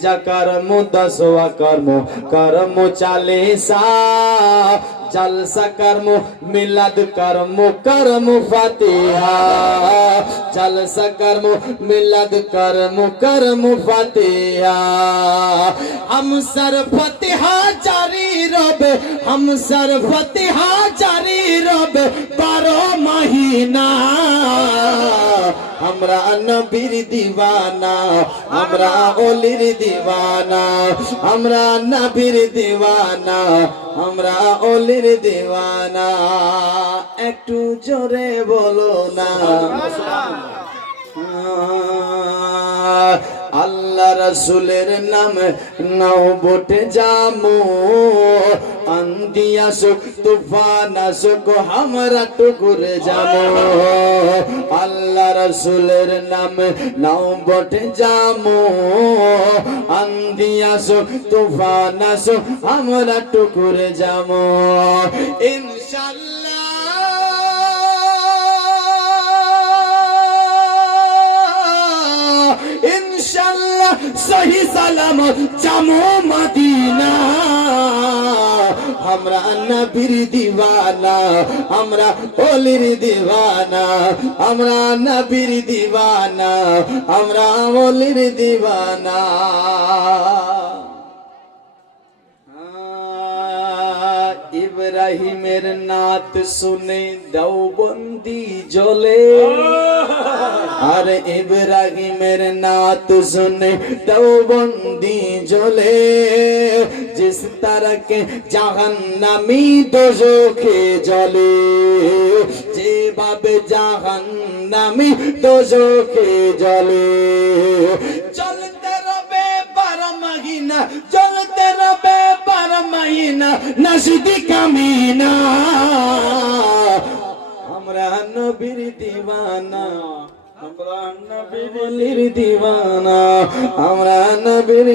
भेजा कर्म 10वां कर्म 40 जलसा कर्म मिलाद कर्म फातिहा जलसा कर्म मिलाद कर्म फातिहा हम सर फतिहा जारी रबे हम सर फतिहा जारी रबे 12 महीना हमरा नबीर दीवाना हमरा ओलिर दीवाना हमरा नबीर दीवाना हमरा ओलिर दीवाना একটু জোরে বলো না আল্লাহ রাসূলের নাম নাও বটে জামো আন্দিয়া সুখ তুফান সুখ আমরা টুকুরে যাবো আল্লাহ রাসূলের নাম নাও বটে জামো আন্দিয়া সুখ তুফান সুখ আমরা টুকুরে যাবো ইনশাআল্লাহ इंशाल्लाह सही सलामत जामो मदीना हमरा नबीर दीवाना हमरा ओलिर दीवाना हमरा नबीर दीवाना हमरा ओलिर दीवाना इब्राहिमेर नात सुने देवबंदी जले अरे इब्राहिमेर नात सुने देवबंदी जले जिस तरह के जहन्नमी दोजखे जले जे भावे जहन्नमी दोजखे जले चलते रबे 12 महीना चलते रबे 12 महीना नसीदी कामीना हमरा नबीर दीवाना हमरा नबीर दीवाना हमरा नबीर